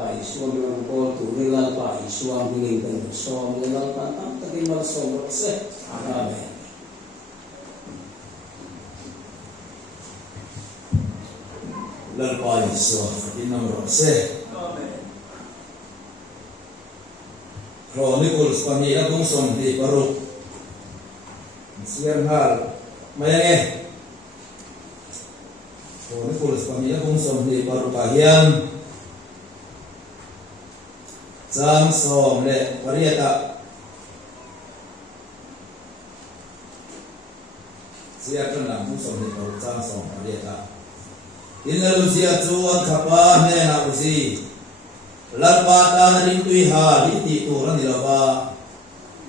pa isuang lang ko tulingan pa isuang hilingkan som legal patang tapi mal som se amen lalpa isuang inam se amen Chronicles pamilya kung som di paruk siang hal mayang Chronicles pamilya kung som di paruk kahian Sang som le pariata siya kan lang kung som le paru sang som pariata inalu siya tuan kapah ne na usi larpata rimtui ha di turan dilaba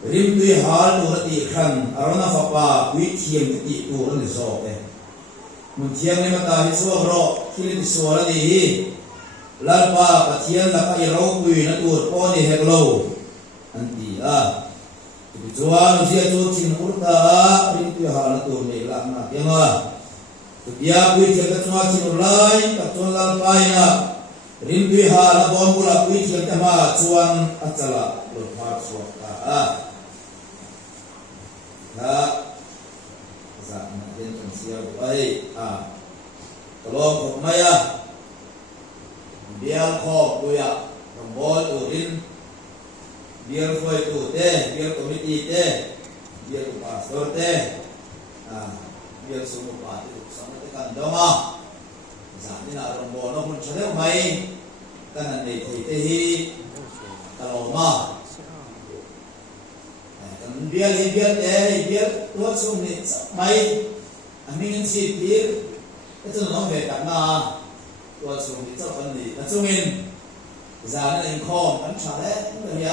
rimtui ha turati khan arona fapa kui thiam ti turan so e mun thiam ne mata hi so ro kili suara di Lalpa pathian la kai ro pui na tur po ni heklo anti a tujuan usia tu chin urta rin tu ha na tur me la na pianga tu bia pui thia ka chin ulai ka ton lalpa ina rin tu ha la bon pula pui thia ka ma chuan achala lo ma so ka a na za na den kan sia ai a kalau kok maya biar kau punya nombor urin biar kau itu biar komiti biar pastor biar semua parti sama tekan doma jadi nak nombor pun sudah mai kan nanti kalau mah biar tuan semua mai amin sih biar itu nombor karenaตัวสูงที่เจ้าคนนี้แต่ช่วงนี้จานนั้นเองคอมันฉาเล่เฮีย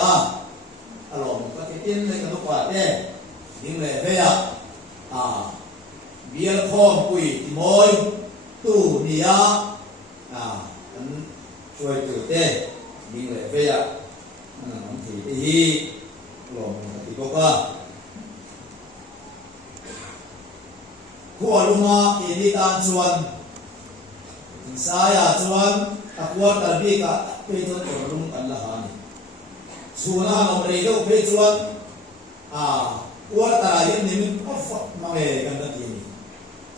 อารมณ์ก็ติดในกระดูกว่าเด้ยิ่งเลยเฮียเบียร์คอปุยมอยตู้นี่มันช่วยตัวเด้ยิ่งเลยเฮียมันถือที่ลมติดก็หัวลุงมาอินิตานชวนsaya cuan akuat tadi ka pejon orang kan lahani sunah mereka pejon kuat terakhir nimin apa mange kan tadi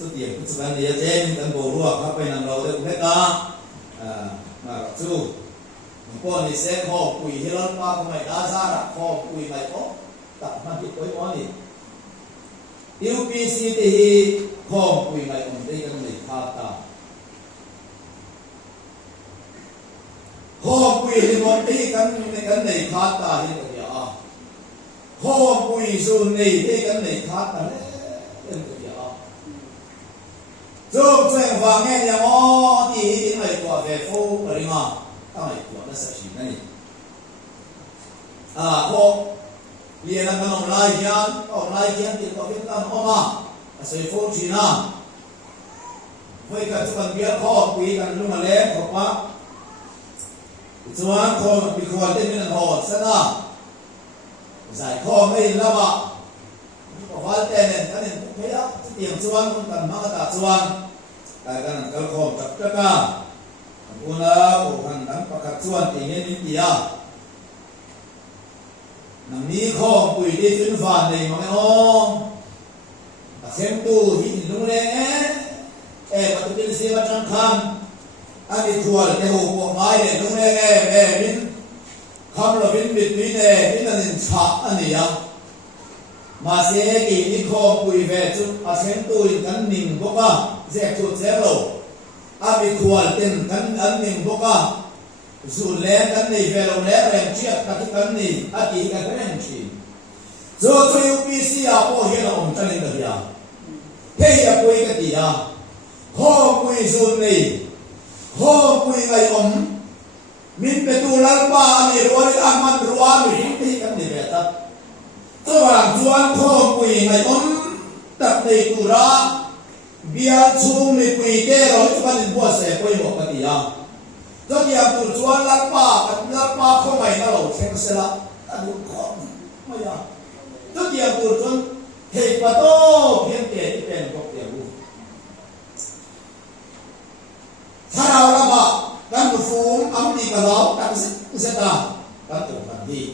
tu dia kecuali dia jem dan boru apa yangเราได้mereka nah tu mungkin ni saya kau kui hilang apa mai dasar kau kui mai kau tak mati kau ini UPC tehi kau kui mai umdai kan ni kata Kau pui ni mati kan ni kata ni tu ya. Kau pui sun ni kan ni kata ni tu ya. Jom cuci wangan yang di ini kuat befu berima, tak ni kuat dah sesuatu ni. Kau lihat nak orang lain di kau kita nama, sesuatu Cina. Kau ikat cuman biar kau pui kan lu malay kau apa? Chuan kho bi khwa te min ho sana zai kho mai lama ko wal te nen kanin phaya tiang chuan kun kan ma ta chuan ta kan kal kho tak taka una ko kan dan pakat chuan ti ngen ni tia nang ni kho pui de chun fa nei ma o a sem tu hi lu le ma tu tin se ma chang khan anh thua là cái hồ của mai này lúc này nghe mình không là mình biết mình này mình là nên chặt anh ấy mà sẽ cái đi kho quỳ về chút xem tôi cắn nín bốc dẹp chuột dẹp lẩu anh thua tiền cắn nín bốc dù lén cắn này về lẩu lén rèn chiết các cái cắn này anh chỉ cái rèn chiết rồi tôi UPC bỏ hiện là ông chân lên được ya thế ya quỳ cái gì kho quỳ dù này Kau pui ngai min betul lalpa ni ruan aman ruan ni kan ni beta. Tuan tuan kau pui ngai tak ni kura biar chung ni pui ke rồi kan buat saya pui mo katia. Jadi aku tuan lalpa kau ngai na lo ceng sela adu kau maya. Jadi aku tuan hei pato pian ke pen kau dia bu. Sarau lama kan phum am đi cả đó kan sẽ ta kan tổ kan đi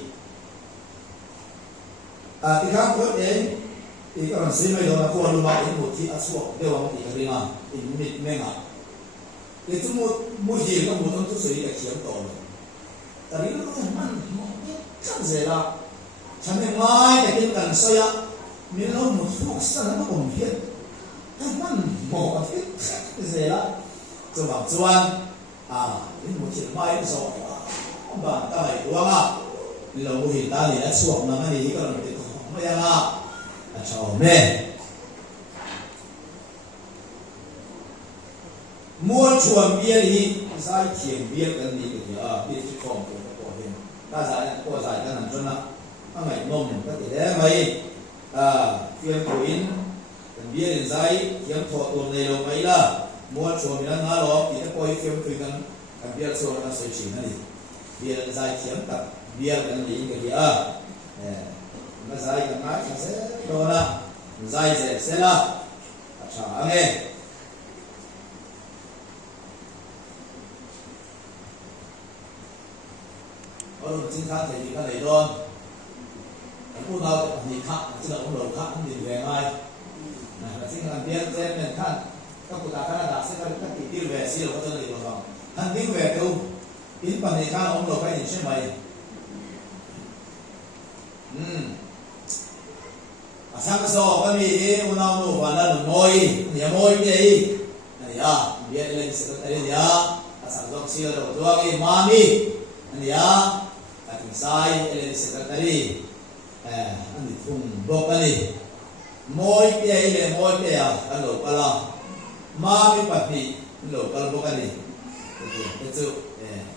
thì khác với đấy thì các bạn xem bây giờ là qua luôn mà in một chi asuo đều bằng thì cái nào in mít men à thì chúng mua gì cũng mua trong chút sấy để kiếm tổ tại vì nó man chắc gì là chẳng nên mai để kiếm cần soi á nếu nó một chút sao nó còn biết cái man mỏ cái gì là cho bằng chuan in một chi mai rồi ông bà ta này uang à lâu hiện ta thì đã xuống là cái gì các bạn biết không bây giờ chào mẹ mua chuồng bia đi sai thiền bia cái gì cái bia chỉ còn của hiện ta giải cái làm cho nó ngày nôm có thể để mày phiên quỳnh bia đến giải thiền thọ tuần này lâu mấy là mua chuồng bia ngã lọ thì nó coi phiên quỳnh cái bia chuồng nó sẽ chỉ này bia giải thiền tập bia cái gì cái gì nó giải cái máy nó sẽ đồ là giải sẽ là chả nghe chính xác thì cái này luônผู้เรามีข้าที่เราหลงข้าที่ดีแรงไงนะสิ่งที่เรียนเรียนเป็นขั้นก็กุตาขนาดสิ่งที่ติดที่แหวนสิ่งเราก็จะได้รู้ว่าท่านที่แหวนดูอินปันในข้าองค์เราไปเห็นใช่ไหมสังกัสก็มีอุณหภูมิวันละ1 môiเนี่ย môi นี่นี่เบียร์เล่นสิ่งอะไรเนี่ยสังกัสสิ่งเราตัวกี่มามีนี่ถึงสายเล่นสิ่งอะไรอันนี้ทุ่งบล็อกอันนี้ môi นี่เลย môi นี่กันหลบกันละมามีปัจจัยหลบกันบล็อกอันนี้เป็นจุด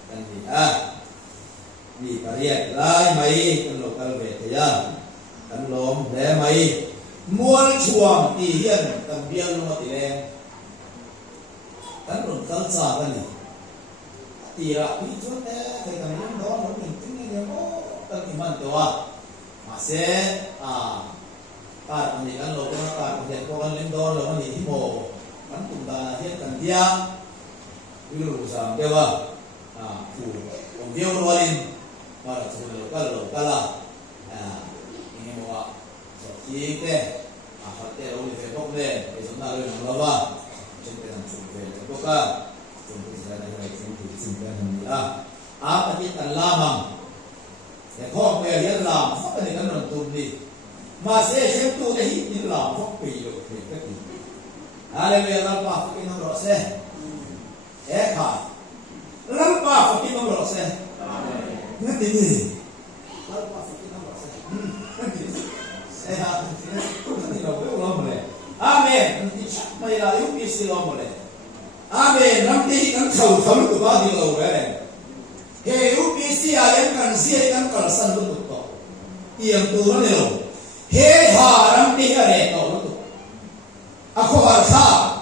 กันนี่มีปริยัติไล่ไหมกันหลบกันเวทีกันลมแหลไหมม้วนช่วงตีเฮียนกันเบี้ยลงมาตีแรงกันหลงกันซากันนี่ตีละพี่ชุดแต่ใครกันยังร้อนหลงหนึ่งทิ้งยังโอ้กันที่มันตัวมาเสียการอันนี้กันหลงกันการเห็นพวกกันเล่นโดนหลงมันนี่ที่โมมันตุ่มตาเฮียนกันเดียวิรุฬสามเดียวว่าผู้องเดียวรัวลินมาถูกหลงกันละini bawa jadi deh, hati orang di Facebook deh, besoknya orang yang lawa, jumpa dengan jumpa Facebook jumpa dengan apa kita lama, ya kau melihat lama, apa ni kan nonton ni, masih siapa tu deh ini lama, kau pilih, ada yang lampa kita berose, kan, lampa kita berose, ngerti ni, lampa kita berose. Amen. Mày là yếu bị xì lom rồi. Amen. Năm đi căn khẩu khẩu của ba đi lâu rồi. He yếu bị xì à em căn xì căn căn sân luôn tụt tọ. Tiệm tu nó nhiều. He hà năm đi cái này tọ nó tụt. Ako hà sa.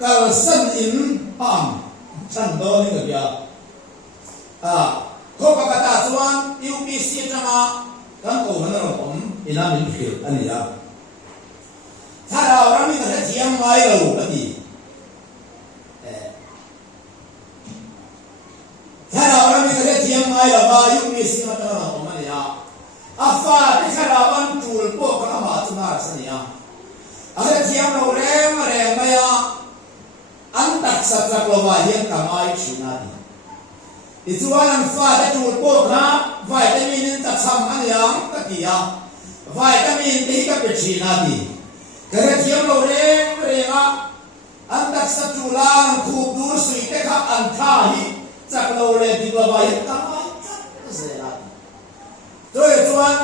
Căn sân in pam. Sân đó như vậy. Kau kata tuan UPC cuma kan kau mana orang ina mikir ani ya. Cara orang ni kata siang mai lalu tadi. Cara orang ni kata siang mai lalu UPC macam orang mana ya. Apa cara orang jual pok kalau macam mana sini ya. Ada siang lalu rem ya. Antak satra keluar yang kamai Cina ni. Itu orang faham tu pun nak vitamin tak sama yang ketia vitamin ni kepeci nanti. Kerana dia mereka antak satu lang kubur suite ka antahi tak lore di bawah yang tamai sehat. Tuan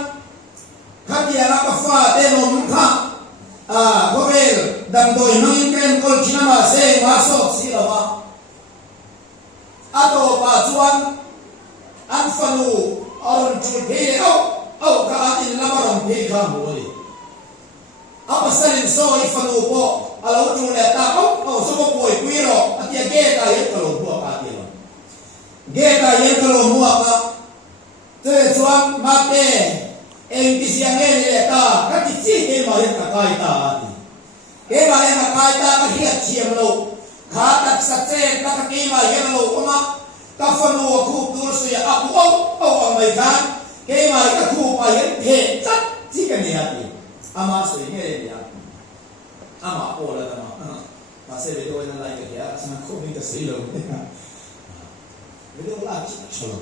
ketia nak faham demam ka kovel dan doi mungkin kau cina masih masuk siapa. Atau pacuan anfanu orang cuci au kaatin lamaran pekam boleh. Apa salin so ifanu po alau cuci tak au semua poi kuiro atia geta yang kalau buat katil. Geta yang kalau buat ka tuan mate engkisian ini ta kaki cik emang yang kaita hati. Emang yang kaita kahiat ciam lo. khá đặt sạch chế các cái mà hiện lộ mà các phần hồ khu tu suy áp ông mày khán cái mà các khu mà hiện thể chất chỉ cái này thì ama suy nghe đấy ama ô là mà sẽ về tôi là lại cái gì sang không biết cái gì luôn bây giờ là cái gì luôn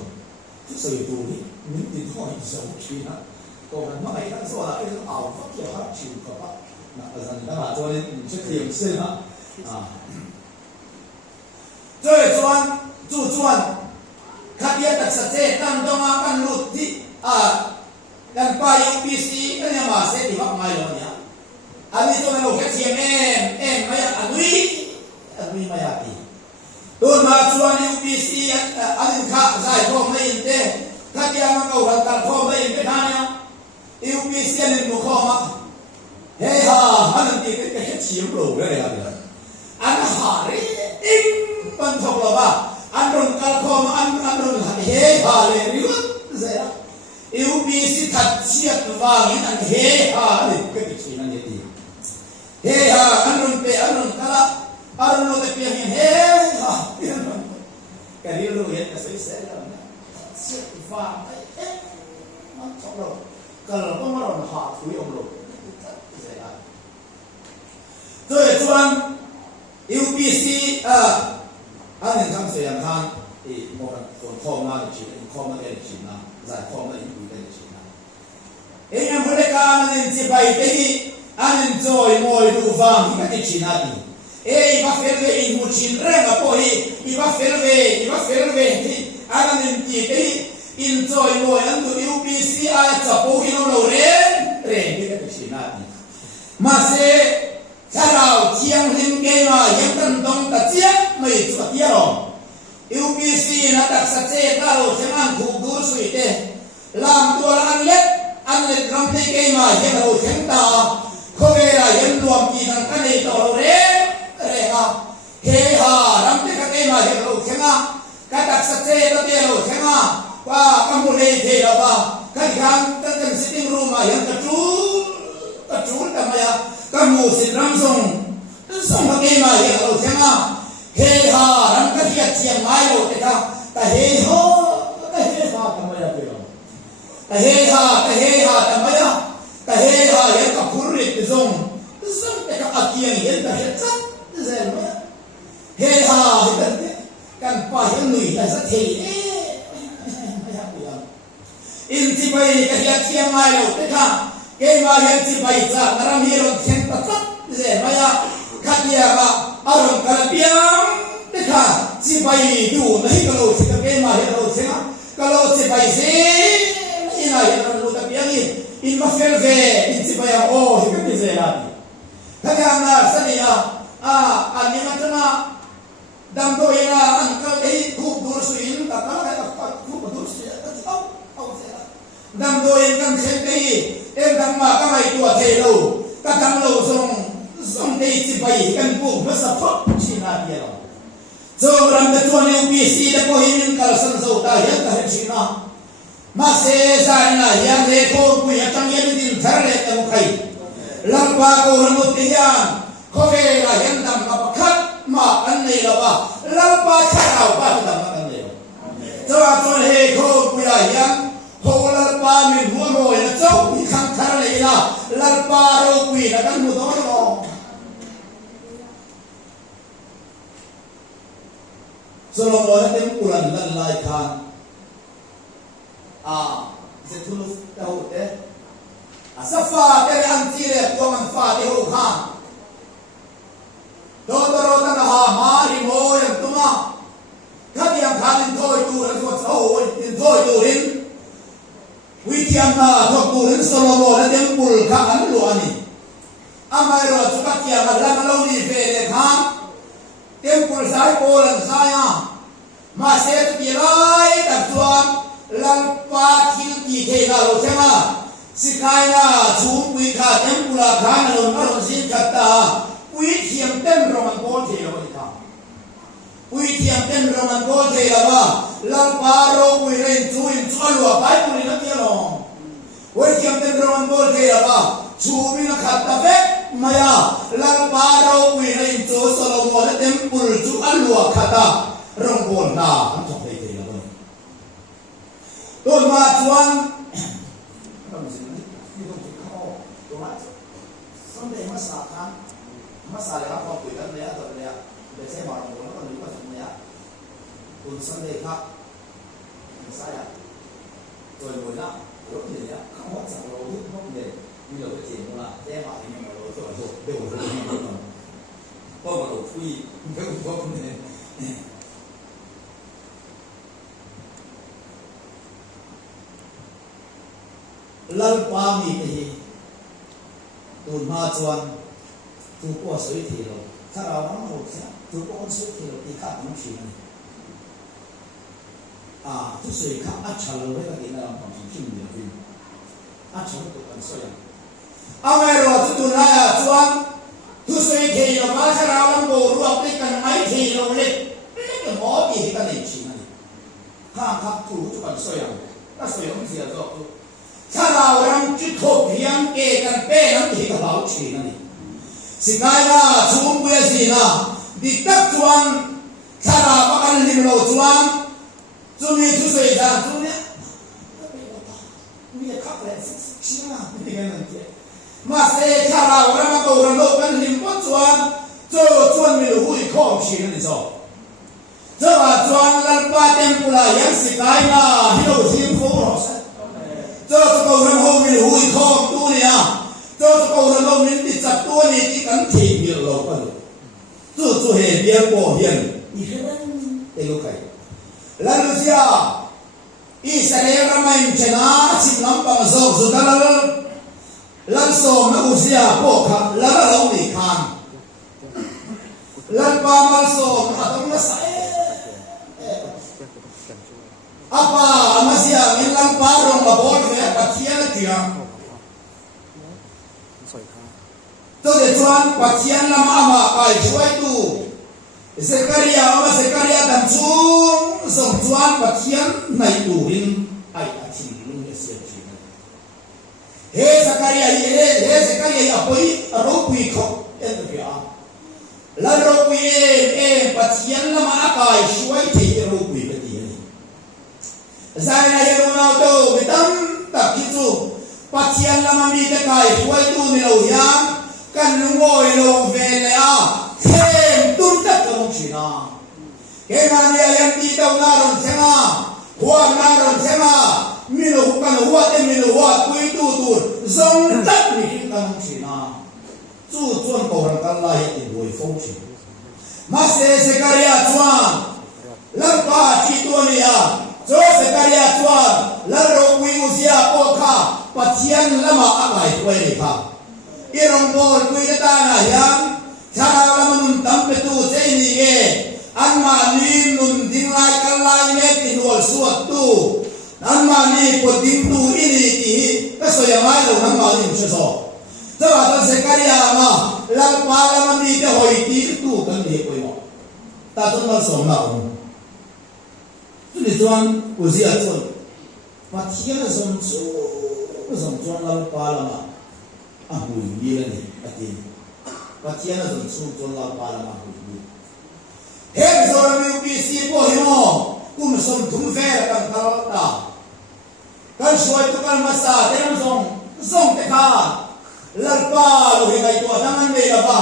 cái sự tu đi mình đi thôi sao khi nào còn mà cái đó là cái ảo pháp kiểu pháp chịu các bạn là rằng các bạn cho nên mình sẽ tìm xem ha rồi chuan khát điện đặt sạch sẽ tăng đông á căn lụt thì căn pa UPC cái nhà mà sẽ đi học mai rồi nhá anh đi cho nên một cái chuyện em anh nuôi mày à thì tôi mà chuan UPC anh khát giải phóng mấy thế khát điện mà cầu là giải phóng mấy thế thằng nhá UPC anh một kho mà hey ha anh đi cái chiếm lỗ đấy là anh hà đấy ban thọc là ba anh run cả khom anh run he ha le riu zera UPC thật chiết vàng anh he ha le cái chuyện này đi he ha anh run cả anh run cái chuyện he ha cái riu lu hiện cái sự sẽ là chiết vàng ấy nó thọc rồi cái là có mà run ha phui ông rồi zera rồi chuan UPC anh thằng sẽ làm thằng thì một phần form là chuyện form là cái chuyện nào giải form là những cái chuyện nào anh em phải cái anh chỉ bài cái anh enjoy mọi đồ vàng cái chuyện nào đi bác phê về in một chuyện rèn ở coi bác phê về thì anh chỉ cái enjoy mọi anh tụi UPC ai chập bố khi nó lâu rèn cái chuyện nào đi mà sẽ cha nào chiang hình cái mà những tân đông ta chiang mày chụp tiệt rồi UPC nó đặt sạch sẽ ta rồi xem ăn thủ đủ suy thế làm tua là ăn lết làm thế cái mà những rồi xem ta không phải là những luồng chỉ thằng cái này tao rồi đấy ha thế ha làm thế cái mà những rồi xem à cái đặt sạch sẽ ta tiệt rồi xem à và cái môn này thế là ba cái cái sitting room mà những cái chú làm gì à kamu sedang song cái mà hiện rồi xem à he ha ram cái gì chiang mai rồi cái ta he ho tao mới được rồi ta he ha tao mới được ta he ha hiện cái phun rít cái song cái akiang hiện cái chất cái gì he ha cái pa hiện người là rất thì in chỉ bay cái gì chiang mai rồi cái mà hiện chỉ bay ra làm gì rồi xem tất thế mà ya khát ya mà ở cái biang thế cả chỉ bay đủ mấy cái lỗ cái mà hiện lỗ xem cái lỗ chỉ bay gì như này hiện lỗ cái biang gì in mà phê về in chỉ bay cái gì là thế là sao này anh em mà chúng đam đôi là anh cái khu đồ suyên tất cả cái khu đồ suyên đam đôi anh xem cái em đam mà cái này tua thế đâu các thằng lâu xong đây chỉ bay cái bụng nó sắp phật chỉ là gì đó rồi làm cái tuần UPC đã có hình cả sân dầu ta hiện cả hình chỉ nó mà sẽ ra là hiện để cô quỳ ở trong những điểm thở lệ trong khay làm ba cô làm một cái hàng có vẻ là hiện đam mà khát mà anh này là ba làm ba chắc nào ba cái đam mà anh này rồi tuần hè cô quỳ ở hiện cô làm ba mình mua rồi là cháu bị khăng thở lệ là làm ba rồi quỳ là cái một đó rồi Solomon tem uran lan lai khan zetulu tau te asafa te an ti le ko man fa te ho khan do ta ha ma ri mo yang tuma khat yang khan thoi tu ra ko so in thoi tu rin wi tiam na thok tu rin Solomon tem ul kha an lu ani amai ro chu ka kia ma la lo ni ve le khan tempul sai polan saya masih terbirai dan tuan lampa kiri kita lo cema sikaya cumui ka tempula kana lo maron sin kata pui tiam tem roman bote lo kita pui tiam tem roman bote lo ba lampa ro pui ren tuin tuan lo bai pui na kia lo pui tiam tem roman bote lo ba cumi na kata ve maya lang paro quy na in chu Solomon na temple chu alua khata rong bon na ang chok dei dei la ton ma chuan Sunday masa kan masa le ko quy kan le a to le a le se ma rong bon ko ni pa chung le a ton Sunday kha saya rồi ngồi đó lúc gì đó không có sẵn lỗ hút không để như là cái chuyện là đem lại nhưng mà lỗ rồi đều rồi có mà lỗ phi không có vấn đề lần ba mi thì tuần ma chuan tu qua suy thì rồiถ้าเราน้ำหมดใช่tu qua suy thì rồi thìขาดน้ำฉีดทุกสิ่งข้าอัจฉริยะก็กินเราทำสิ่งที่ดีอัจฉริยะตัวกันสวยเอาไงเราทุกตัวน่ะชวนทุกสิ่งที่เรามาเราลำบากรวมด้วยกันไม่ที่เราเล็กก็หมอดีกันเลยชิมันข้าขับถูกทุกคนสวยก็สวยไม่เสียตัวถ้าเรารำจุดทบเพียงเอกันเป้น้ำที่กระเป๋าชิมันสิ่งใดน่ะชุ่มเบียสินะดิตักชวนถ้าเราประกันริมเราชวนจุมีทุสวยจังจุเนี่ยมีขับเลยชิมาไม่กันนั่นเองมาเสียชาเราเรามาตัวเราโลกันหิมปจวนเจ้าจวนมีหูอีกข้อชินั่นจ้ะเจ้าว่าจวนลันปาเต็มกุลายังสิกายมาฮิโรชิมโฟร์หรอเจ้าจะตัวเราหูมีหูอีกข้อตัวเนี่ยเจ้าจะตัวเรามีติดจับตัวนี้ที่กันทิ้งมีเราก็เลยเจ้าจะเห็นเบี้ยบ่เห็นอีกแล้วเอโลไกlalu dia Israel ramai cina si lampang zog zudalal langsung nak usia pokak lalu ikan lampang langsung atau masa apa masih yang lampang orang babon saya pacian dia tu dia tuan pacian lama ama kai cuai tu Zekaria dan Chung song chuan pathian nai turin ai a thing lung e sia chi he Zekaria apoi aro pui kho en ria la ro pui e pathian lama akai shuai thei ro pui ka ti ni zai na ye no to bitam ta ki chu pathian lama mi te kai shuai tu ni lo yang kan lungoi lo ve le a thêm tuân tất cả một chuyện à cái mà nhà em đi đâu na rồi xem à hoa na rồi xem à mình là cái hoa thì mình là hoa quý tu tu giống tất mình cái một chuyện à chú chuan cầu rằng cái lai thì đuổi phong chuyện mà sẽ cái gì chuan lần ba chỉ tu này à cho sẽ cái gì chuan lần rồi quý usia cô kha bắt chiên lắm mà lại quay đi kha irong bol quý ta na yang Cara lamun tampe tu seni ye, anma ni nun dingai kalai ne tinwal suat tu, anma ni poting tu ini ti, kasoyamai lo anma ni mususo. Sebab tu Zekaria ma, lampa lamun ni te hoi ti tu kan dia koi mo. Ta tu mal som la on. Tu ni tuan uzia tuan, patian som tuan lampa lama, ahu ni ni ati. Patian azon sun la para ma hu he zora mi UPC po himo kum som thum ve kan kal ta kan shoi tu kan masa tem zong te kha lalpa lo he kai to dangan me la ba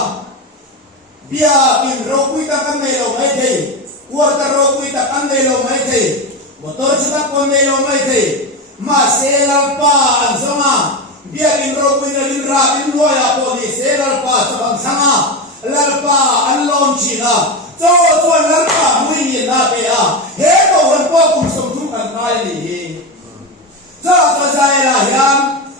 bia bin ro kui ta kan me lo mai thei kuarta ro kui ta kan me lo mai thei motor chita kon me lo mai thei ma se lalpa an zoma Dia bin ro kuin rin ra bin loya po ni se lalpa sabang sanga lalpa an lon china cho lalpa mui ni na pe a he ko han po kum som thum kan kai ni hi cho jai la hiam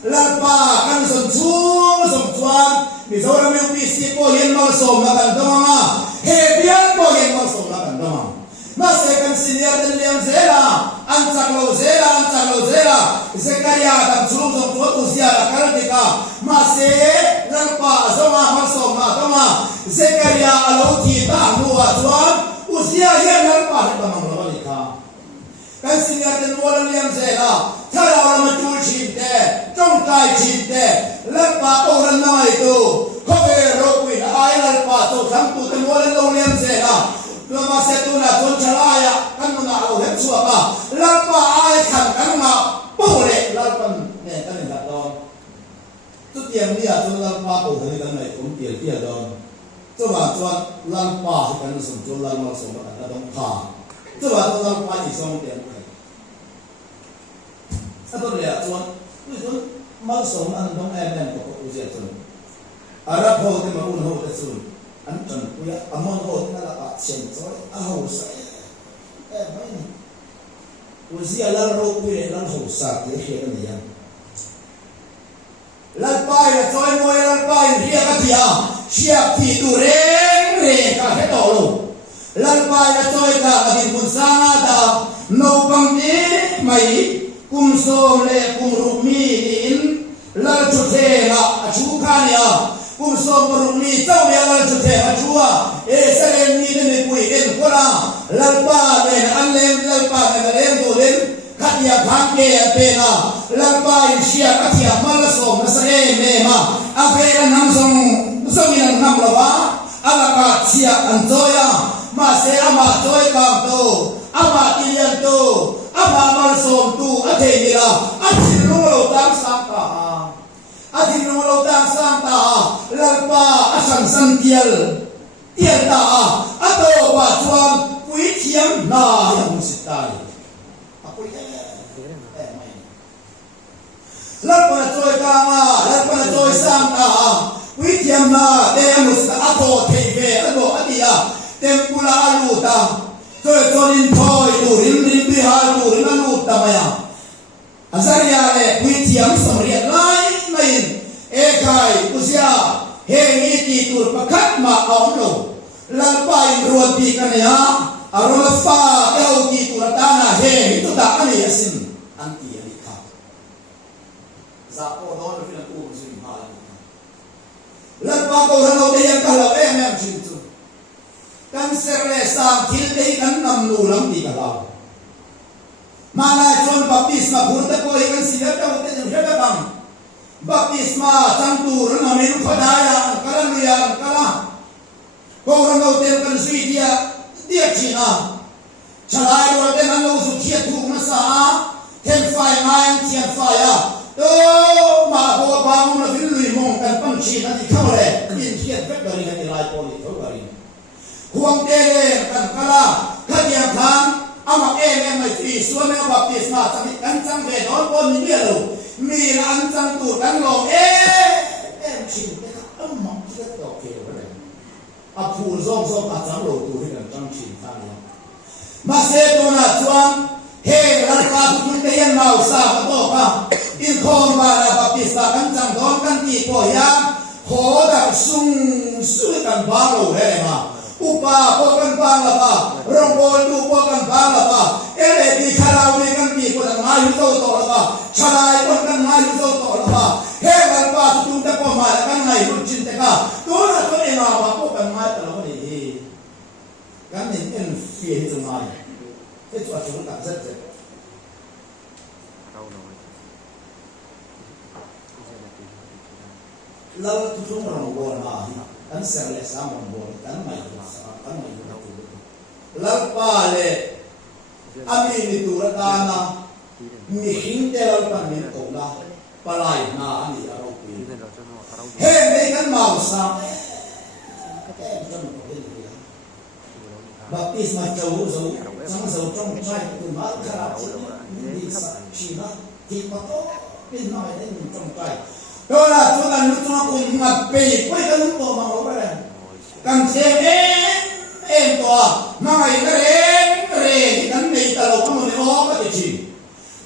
lalpa kan som chuan mi zo ra mi pi si po yen ma som na kan do ma he bian po yen ma som na kan do ma ma se kan senior den liam zela an chak lo zela Zekaria dan Chung song tu usia kalau kita masih lalpa zoma masuk ma Zekaria alau kita nuwa tuan usia yang lalpa kita mengelola kita kan singar dan walau yang zela cara orang menjual cinta, congkai cinta lalpa orang naik tu kau ai lalpa to tham tu te molen lo liam se na lama se tu na ton chalaya kan na au hem chua ba lalpa ai khan kan ma pole lalpan ne kan ni don tu tiam ni a tu lalpa ko kan kan nei kum tiel tia don tu ba chuan lalpa kan sum tu lalma sum ba ka dong pha tu ba tu lalpa ni song tiam kai sa to le chuan tu mal sum an dong em ko u je chuan arab ho te ma un ho te chuan an tan puya amon ho na la pa chen choi a ho sa mai ni uzia la ro pu le lan ho sa te he ka ni ya lan pai la choi moi lan pai ria ka tia sia ti tu re ka he to lo lan pai la choi ka adin mun sa da no pang ni mai kum so le kum ru mi in la chu the la chu kha ni a kum so ru mi chau le la chu the a chu a e sa le ni ne pui en ko la lan pa ne an le lan pa ne le do le khat ya khang ke pe na lan pa in sia ka tia ma la so na sa e me ma a fe an ham song so ni an ham la wa ala ka sia an zoya ma se ama joy ka to ama tilian to ama mal som tu a the ni la a tin lu lo dang sang ka a tin lu lo dang sang ta lan pa a san san tiel tiel ta a to ba chuan pui thiam na yang sit tai a pui lan pa choi ka ma lan pa choi sang ta pui thiam na de mu sit a to thei ve a do a dia tempula alu ta choi chonin thoi tu rim rim bi ha tu rim alu ta maya azaria le pui thiam samria lai mai e kai usia he ni ti tur pakhat ma aum lo lan pai ruan ti kan ya arol fa kau ti tur ta na he itu ta ani asin anti ani kha za po don fi na ku sin ha lan pa ko ran lo de yan ka lo em chin tu kan ser le sang thil de kan nam nu lam ti ka la mana chon baptisma phur te ko hi kan si ta te he ka bang baptisma chang tu ran amin khadaya kalan ya kala ko ran lo te kan sui dia dia china chalai ro te nan lo su khia thu na sa ten fai ngai tian fai a to ma bo ba mu na vil lui mong kan pang chi na ti khau le in khiat vet bari na ni lai ko ni tho bari huang te le kan kala khadia thang ama em mai ti suan na baptisma chang kan chang ve don ko ni dia lo mi la an chang tu kan lo em chi te ka am ma ti ka to ke le a phu zong zong a chang lo tu he kan chang chi ta ni ma se to na chuan he la ka tu te yan mau sa ka to ka in khom ba la baptisma kan chang don kan ti ko ya ho da sung su kan ba lo he ma upa po kan ba la ba rong bol tu po kan ba la ba ele di kharau ni kan ti ko da ma yu to la ba chalai ko kan ma yu to la ba he ba pa tu te ko ma kan ngai ru chin te ka to na to e ma ba po kan ma ta lo ni kan ni en fi he to ma he to a chu ta zet zet lau tu chung rong bol na kan ser le sa rong bol kan mai kan mai na tu lau pa le ami ni tu ra ta na mi hin te lau pan ni to na palai na ani aro pi he me kan mau sa baptisma chau zo sang zo trong trai tu ma khara ni sa chi na ti pa to pin na ai ni trong trai đó là chúng ta lúc nó cùng mặt bì quay cái lúc tổ mà ngồi đây cầm xem em tòa mà ngày cái đến rề thì cắn đi tàu không một cái ó cái gì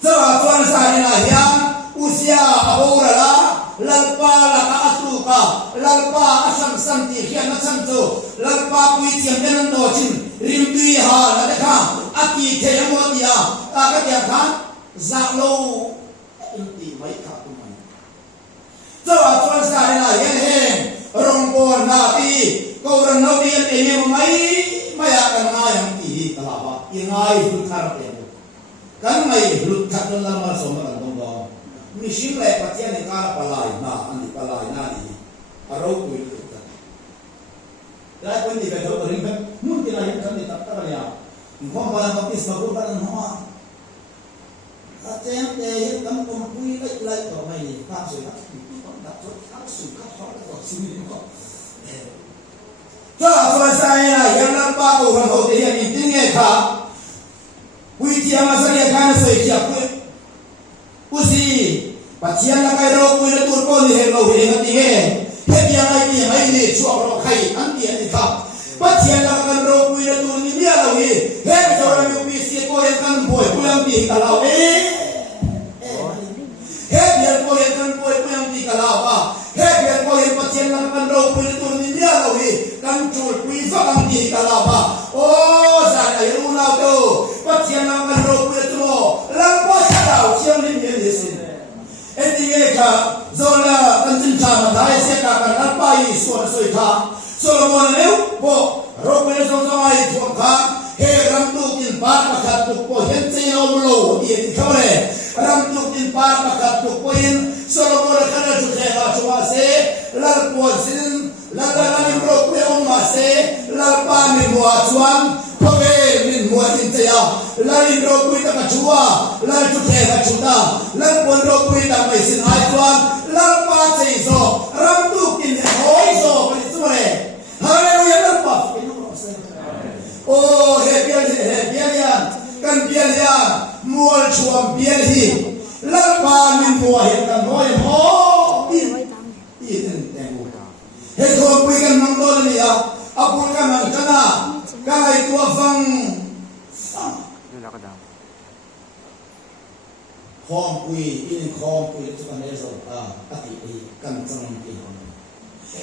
giờ là toàn sai như là hiang usia bố là lalpa là cả tu cả lalpa asam sam ti hiang asam tu lalpa quy tiệm đến đồ chín rim tuy hà là cái khác ati thế một dia cái dia khác dạ lâu ti mấy cả cho chuan sa na yen hen rong bon na ti ko ran no ti e me mai maya kan ngai ang ti ta ba i ngai hu thar pe kan mai hu thar no la ma so ma dong dong mi sim le pa ti ani ka la palai na ani palai na ni aro ku ta Dahil kung hindi ka daw rin ka, munti na yung kami tataraya. Kung parang baptis magulan ng mga. At yan, yung kami kumakuwi like to, may kapsul, sumili ko. Kaya saya, yang nampak orang kau dia ni tinggal ka, kuiti amasal yang kan saya siap. Usi, pacian nak kau rok kuih letur kau ni hello hilang tinggal. Hebi yang lain yang lain ni cuak rok kai anti anti ka. Pacian nak kau rok kuih letur ni dia lawi. Hebi orang yang bisi kau yang kan boy pulang di kalau Hebi yang kau yang kan boy pulang di kalau Hebi yang kau yang pacian nak kau rok kuih letur ni dia lawi. Kan cul kuih fakam di kalau Oh, saya yang ulau tu. Pacian nak kau rok kuih letur. Lampu sadau siang ni dia di sini. Etika zola kantin chama dai se ka kan alpai so soi tha solomon leu po rokme so so ai thon kha he ram tu kin par pakhat tu po hen se no lo ti thore ram tu kin par pakhat tu po in solomon kana tu se ha chuma se lal po sin la la ni rokme on ma se lal pa mi mo chuan Kowe min muat intia, lain rokui tak kacua, lain cukai kacuta, lain pun rokui tak maisin aituan, lain pacai so, ramtu kini hoi so, kali tu mana? Haleluya lepas. Oh hebian ya, kan bian ya, mual cuam bian hi, lepas min muat kan hoi ho, ini tengok. Hekau kuikan mangdol ni ya, apa kan mangkana? Kahit wafang Kong kui, ini kong kui itu kan esok tapi kan senang kita.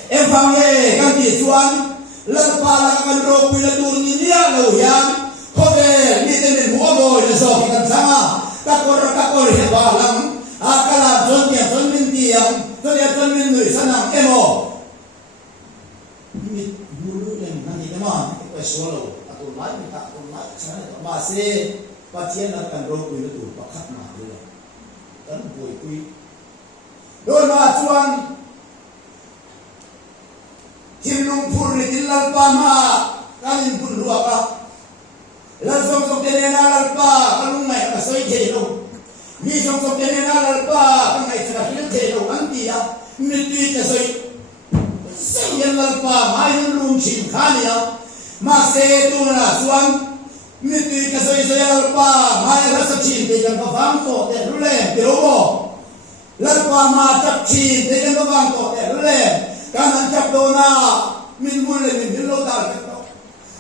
Evang kan tuan lepas kan rok kui letur ni dia lo yang kowe ni temen muago esok kan sama takor hebalang akala jon minti yang jon minti sana emo. Ini dulu yang nanti teman. Swallow atau lain tak lain sana masih pasien akan rok itu pakat mah dulu kan kui don macuan hilung pur hilal pama kalin pun dua ka langsung sok denena lalpa kalung mai kasoi jelo mi sok denena lalpa kan mai terakhir jelo anti ya miti kasoi sayang lalpa mai lung chin khania Masih tu na suang miti kasoi saya lupa mai rasa cinta dengan bapang tu deh rule birobo lupa macam cinta dengan bapang tu deh rule kanan cap dona min mule min bilo dar kita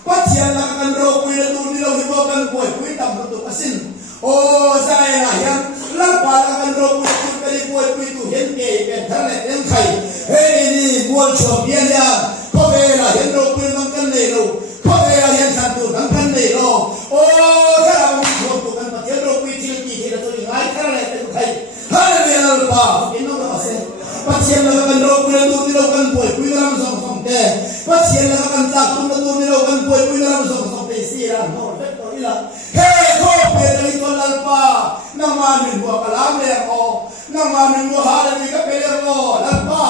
pacian akan rok kuih tu ni lo hibukan kuih tam tu asin oh saya lah yang lupa akan rok kuih tu henti ternet yang kai ini buat cobian ya kau lah yang rok kuih makan lelo Kowe yang satu kan delo. Oh, kalau kamu bukan pakai rok kucing kita tu ingat kerana itu kai. Hal yang lupa, ini apa sih? Pasien lakukan rok kucing dilakukan kuih dalam song deh. Pasien lakukan takut dilakukan kuih dalam song sirah. No, betul ilah. Hei, kau pilih itu lupa. Nama min buat kalam yang kau. Nama min buat hal yang kita pilih kau lupa.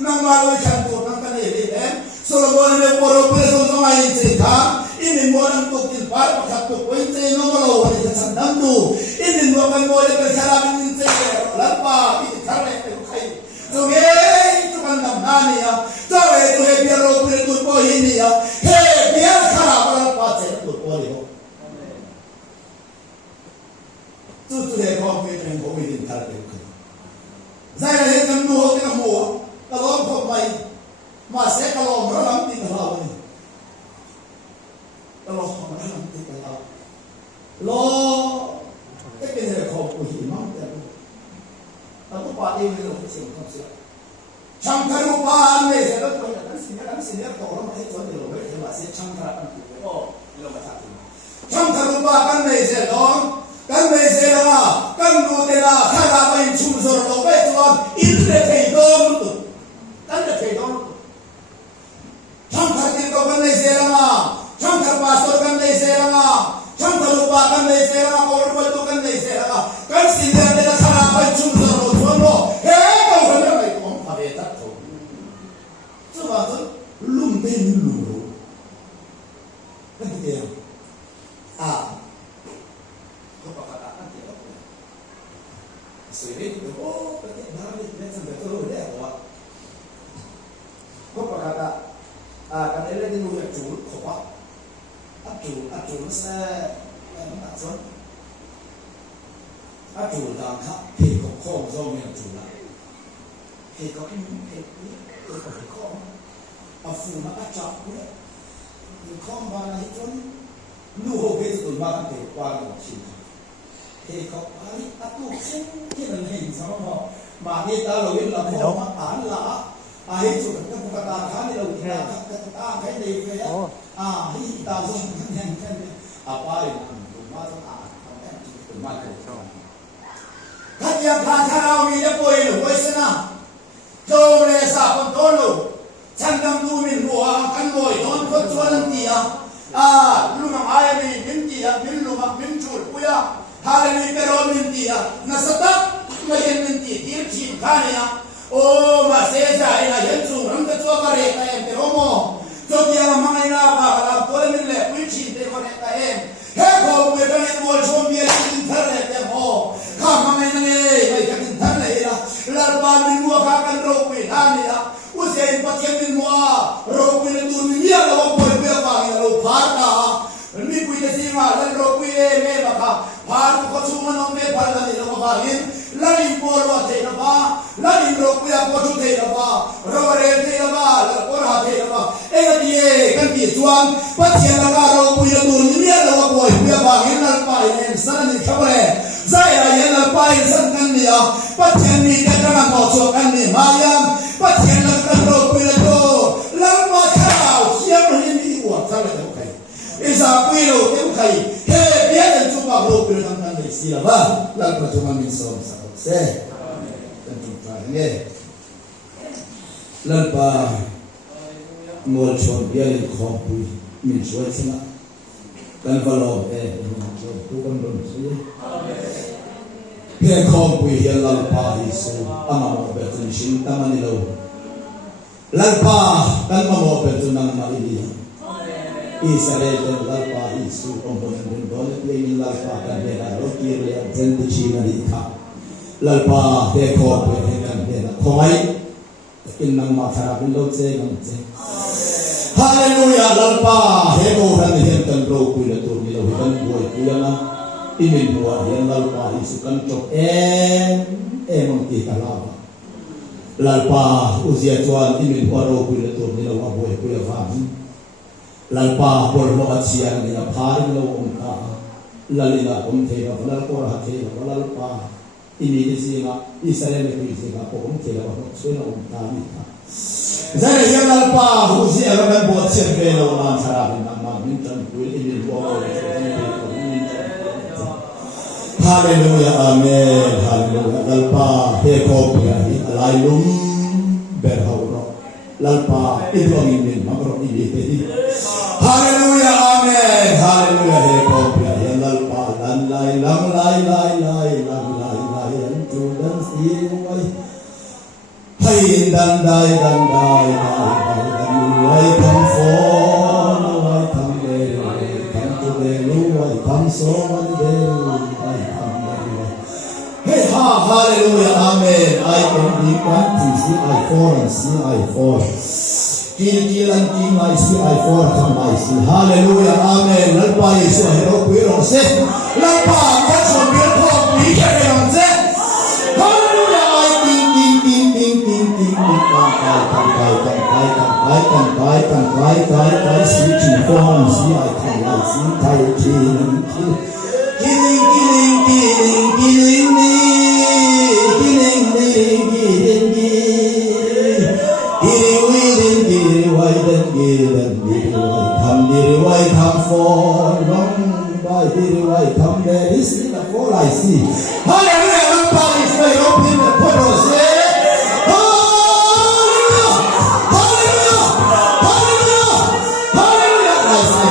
Nama lu cantik kan ini. Solomon le poro preso so ai cerita ini moran to tin par pakat to pointe no malo wali sandam tu ini no kan mo le persara min cerita lapa ini kare pe kai so ge tu kan nam nani ya so e tu he biaro pre tu po ini ya he biar khara para pa che tu po le ho tu he ko pe ten ko ini kare pe kai zai le kan no ho ka mo ka lo ko mai Masih kalau orang tidak tahu ni, kalau orang tidak tahu, lo, ini kau punya imam tu, aku padi ni lo sih kau sih. Cangkar upah ni, saya tu kan sini orang macam tu lo, dia masih cangkar kan tu, oh, lo macam tu. Cangkar upah kan ni saya dong, kan ni saya lah, kan tu dia kalau main cumsor lo, betul, itu dong tu, kan dong. Cangkar kita kan नहीं सेलना, cangkar pastor kan नहीं सेलना, cangkar lupa kan नहीं सेलना, orang betul kan नहीं सेलना, kan sini ada cara cuma roh, hei kau kan apa itu orang pada tak tahu, coba tu lum deh lum, Sering itu, oh, berarti nabi dan sampai terus dia bawa. Kau berkata, kan ele di luar jul, kau jul saya, macam, jul dah kah, kau zong yang jul lah, kau afu nak acap pun, kau mana itu, lu hobi tu makan kuah macam. Kau hari aku sendiri menghina sama mak kita lalu kita mau makan lah, akhir tu kita buka tahan lalu kita kata kayak ni ya, kita zon yang apa yang rumah tu rumah tu. Kan yang kacau ni dia boleh lupa sana, jom lesa pun tolu, cangkang tu min buah kan boleh don perjualan dia, lu nak ayam ni dia, lu nak cur puya. Hari ini peron dia, nasatak macam nanti dia cip kaya. Oh masih saya yang curang ketua mereka yang peromo. Jadi yang mana apa kalau boleh milih kunci mereka yang. Heko mereka yang boleh cuma biar internet yang ho. Kamu mana ni mereka internet ya. Lalu minua kakan ropi nani ya. Usia empat yang minua ropi itu dunia lalu boleh berapa lalu parta. Ni punya sima lalu ropi mereka. Baru kau cuma nombor pada ni loh bagian, lain polo ada apa, lain rokuya poju ada apa, role ada apa, lepora ada apa, dia kan dia tuan, pasti yang lalu rokuya tu ni dia lalu boy, dia bagian lalpai ni sana ni kabar, saya yang lalpai sana dia, pasti yang ni jangan kau kan ni mayam, pasti yang lalu rokuya tu, lalu macam siapa ini buat salah tu kai, isa pilo tu kai. Biar coba bro pertanyaan dari siapa? Lalu cuma minsom sahaja. Tentu tanya. Lalu muncul dia yang kopi minsuai sana. Dan kalau bukan belum sih. Dia kopi yang lalu isu ama betul cinta manilau. Lalu dan mau betul nama ini. Israel dan lalpa isu komponen boleh dia lalpa kan dia roti dia jadi Cina di kah lalpa dia kau kan dia koi inang masalah pindah ceng Haleluya lalpa dia kau kan dia kan bro kuila tu dia kan boy kuila na ini buat dia lalpa isu kan cok emang kita lama lalpa usia tuan ini buat bro kuila tu dia boy kuila faham lalpa porno atsiang dia hari lo umka lalila umthega lalpor hathega lalpa ini disinga Israel ni disinga ko umthega ko suena umka ni ka zare ya lalpa husi agan bot serve lo man sarabin man mintan will in bo haleluya amen haleluya lalpa he ko ya alailum berhauro lalpa itu angin makro ini tadi haleluya amen haleluya he kopya ya lalpa lan lai lam lai tu dan siwai hai dan dai wai kam for wai kam de kam to de wai kam so wai kam hey hallelujah amen I can be one to see I for and see I for kilan tingay si I for kamay si hallelujah amen lalpa Yesu hero kuiro se lalpa kaso bil ko bigyan ng se hallelujah I ting kai si chifon si I kamay si kai kiling come for long by the come there is in the fall I see hallelujah everybody say open the portal say hallelujah I say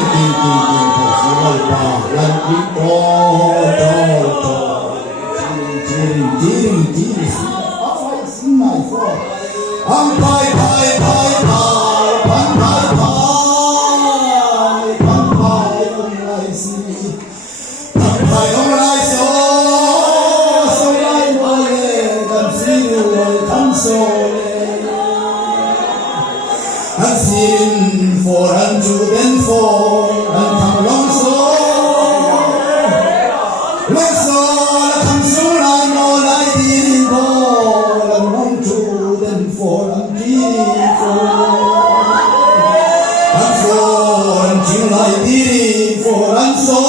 so la tham su la no la di bo la mong chu den for am di for chim lai di for am so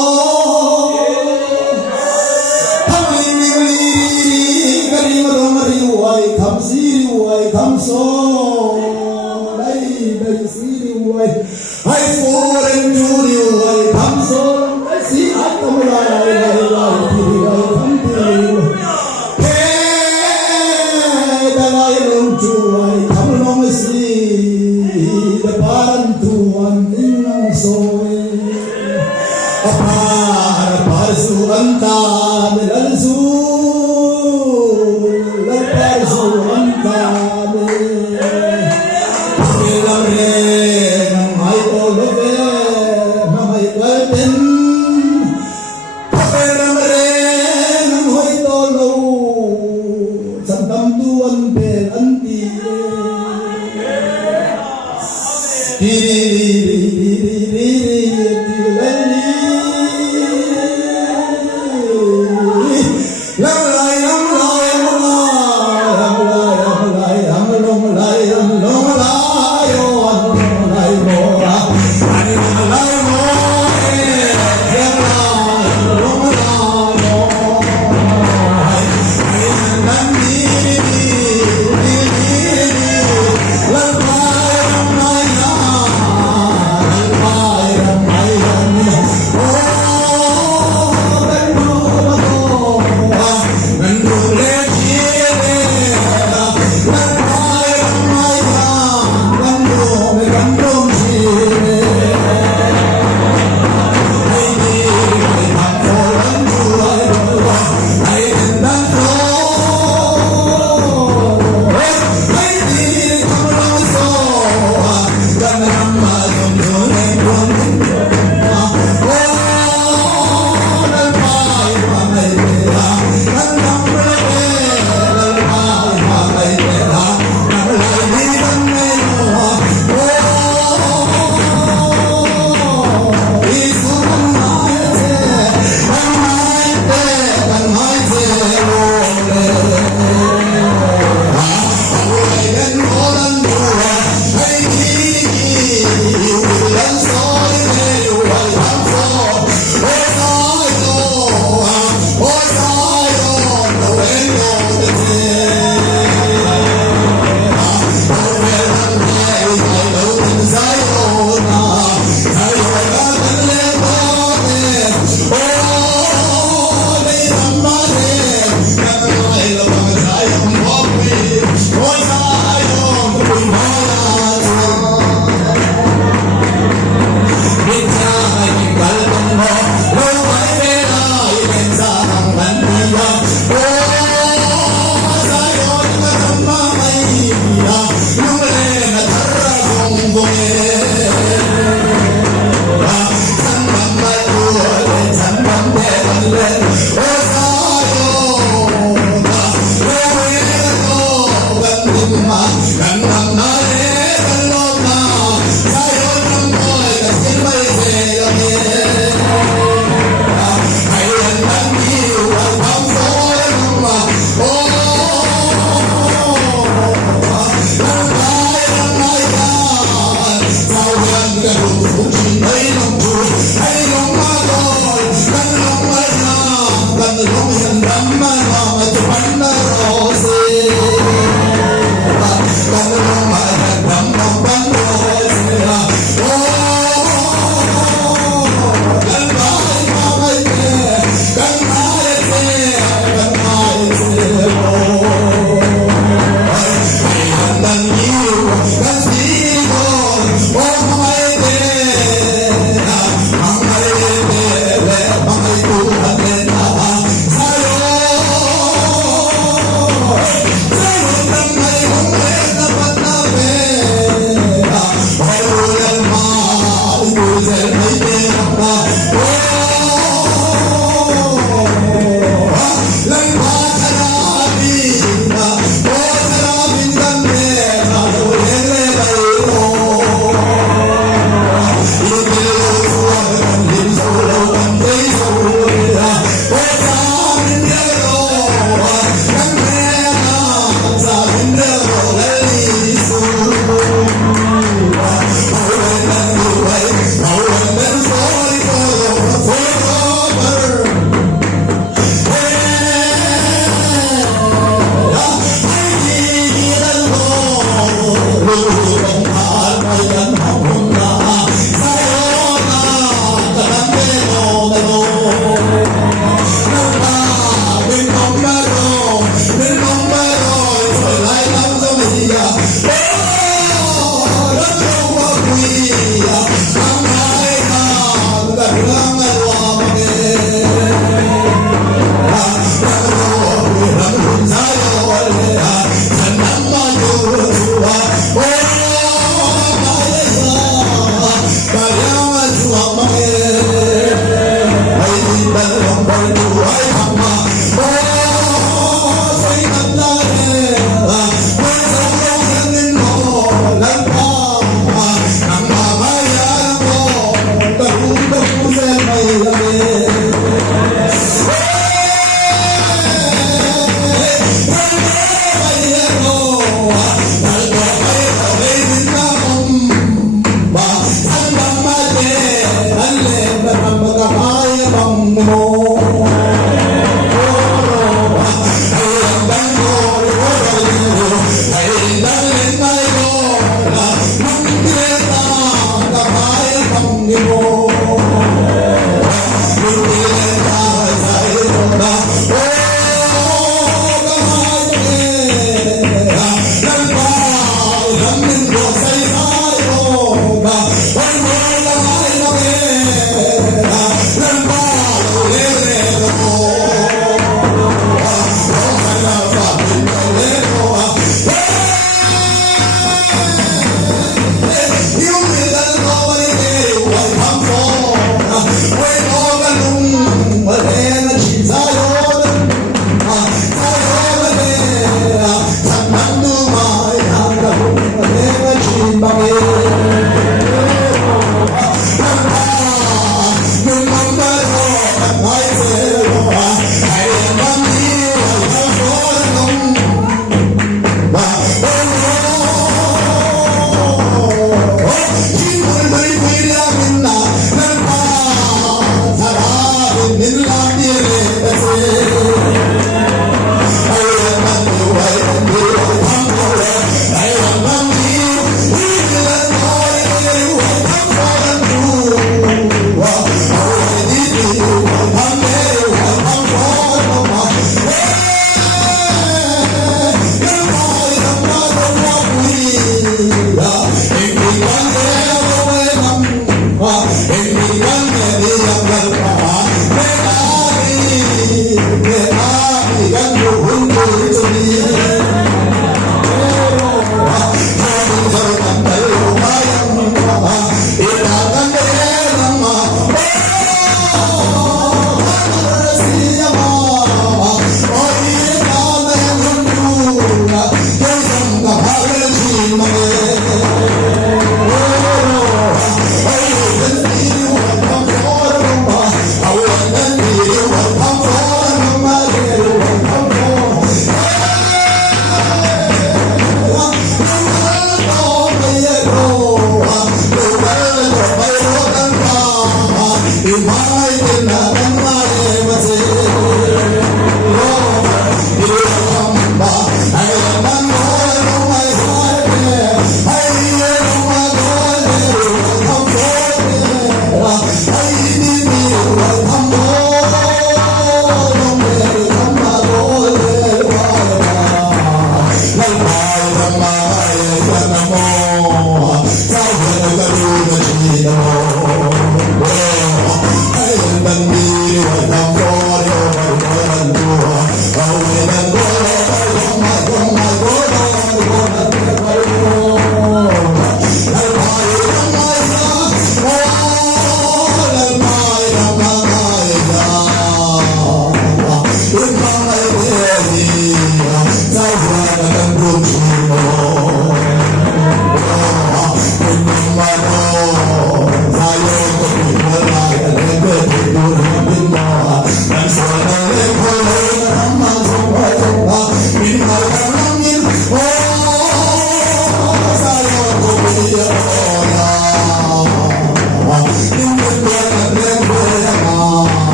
tham li li ka ri ma ri wai tham si wai tham so dai dai si wai ai for en ju ri wai tham so dai si ai tam lai lai di wai tham di he da lai long chu wai tham long si da paran tu an in so apar su anta lal su par su anta lam re nam hai to lo ve nam hai ka ten lam re nam hai to lo san tam tu an pe an ti Hãy subscribe cho kênh Ghiền Mì Gõ để không bỏ lỡ